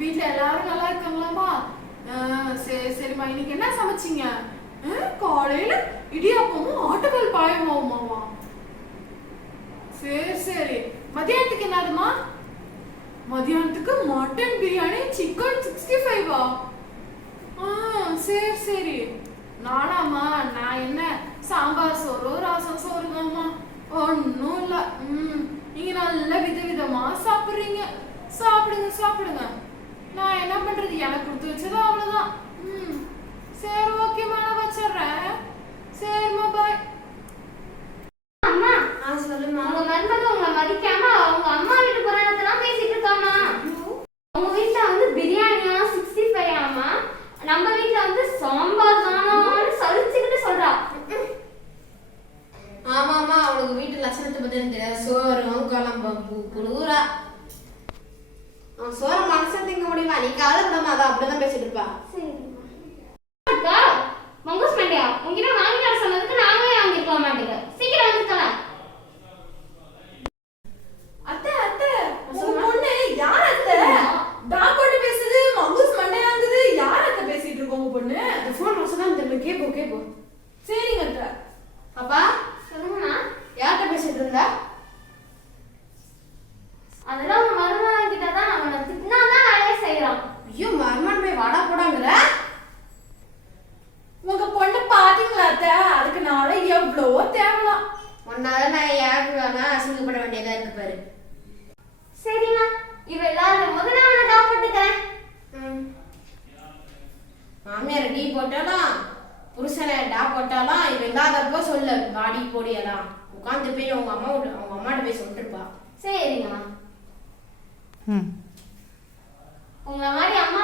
வீட்டுல எல்லாரும் நல்லா இருக்காங்களாமா? சரி சரிம்மா. இன்னைக்கு என்ன சமைச்சீங்க? காலையில இடியாப்பமும் ஆட்டுக்கால் பாயமாவுமாமா சரி சரி. மதியானத்துக்கு என்னதுமா மதியானத்துக்கு மட்டன் பிரியாணி சிக்கன் சிக்ஸ்டி ஃபைவா சரி சரி. நானாமா நான் என்ன? சாம்பார் சோறு ரசம் சோறுங்கம்மா ஒன்றும் இல்லை. ம் நீங்க நல்ல விதவிதமா சாப்பிட்றீங்க. சாப்பிடுங்க சாப்பிடுங்க. நான் என்ன பண்றது? எனக்கு கொடுத்து வச்சது அவ்வளவுதான். ம். சரி ஓகேம்மா நான் வச்சிடுறேன். சரிம்மா பாய் அம்மா ஆ சொல்லுமா உங்க மருமக உங்களை மதிக்காம அவங்க அம்மா வீட்டு புராணத்தெல்லாம் பேசிட்டு இருக்காமா உங்க வீட்ல வந்து பிரியாணியா சிக்ஸ்டி ஃபைவ் ஆமா? நம்ம வீட்ல வந்து சாம்பார் தானான்னு சலிச்சுக்கிட்டு சொல்றா. ஆமாமா அவளுக்கு வீட்டு லட்சணத்தை பத்தி தெரியாது. சோறும் குழம்பும் பூ புழுகுறா சோற மனசை திங்க முடியுமா? நீ கவலைப்படாம அதான் அப்படிதான் பேசிட்டு இருப்பா. அக்கா மங்கூஸ் மண்டியா உங்ககிட்ட வாங்கி தர சொன்னதுக்கு நாங்களே வாங்கிருக்க மாட்டேங்க சீக்கிரம் வந்து தரேன். அத்தை அத்தை பொண்ணு யார் அத்தை? போட்டு பேசுது மங்குஸ் மண்டையாங்குது. யார் அத்தை பேசிட்டு இருக்கோம் உங்க பொண்ணு? அந்த ஃபோன் மனசுதான் தெரியல கேப்போ கேப்போ. சரிங்க அத்தை. அப்பா எவ்வளவோ தேவலாம் ஒன்னால நான் யாருக்கு வேணா அசிங்கப்பட வேண்டியதா இருக்கு பாரு. சரிண்ணா இவ இல்லாத போது நான் ம். மாமியார் டீ போட்டாலும் புருஷனை டா போட்டாலும் இவ இல்லாதப்போ சொல்லு வாடி போடி எல்லாம். உட்காந்து போய் அவங்க அம்மா அவங்க அம்மாட்ட போய் சொல்லிட்டு இருப்பா சரிங்கம்மா உங்க அம்மா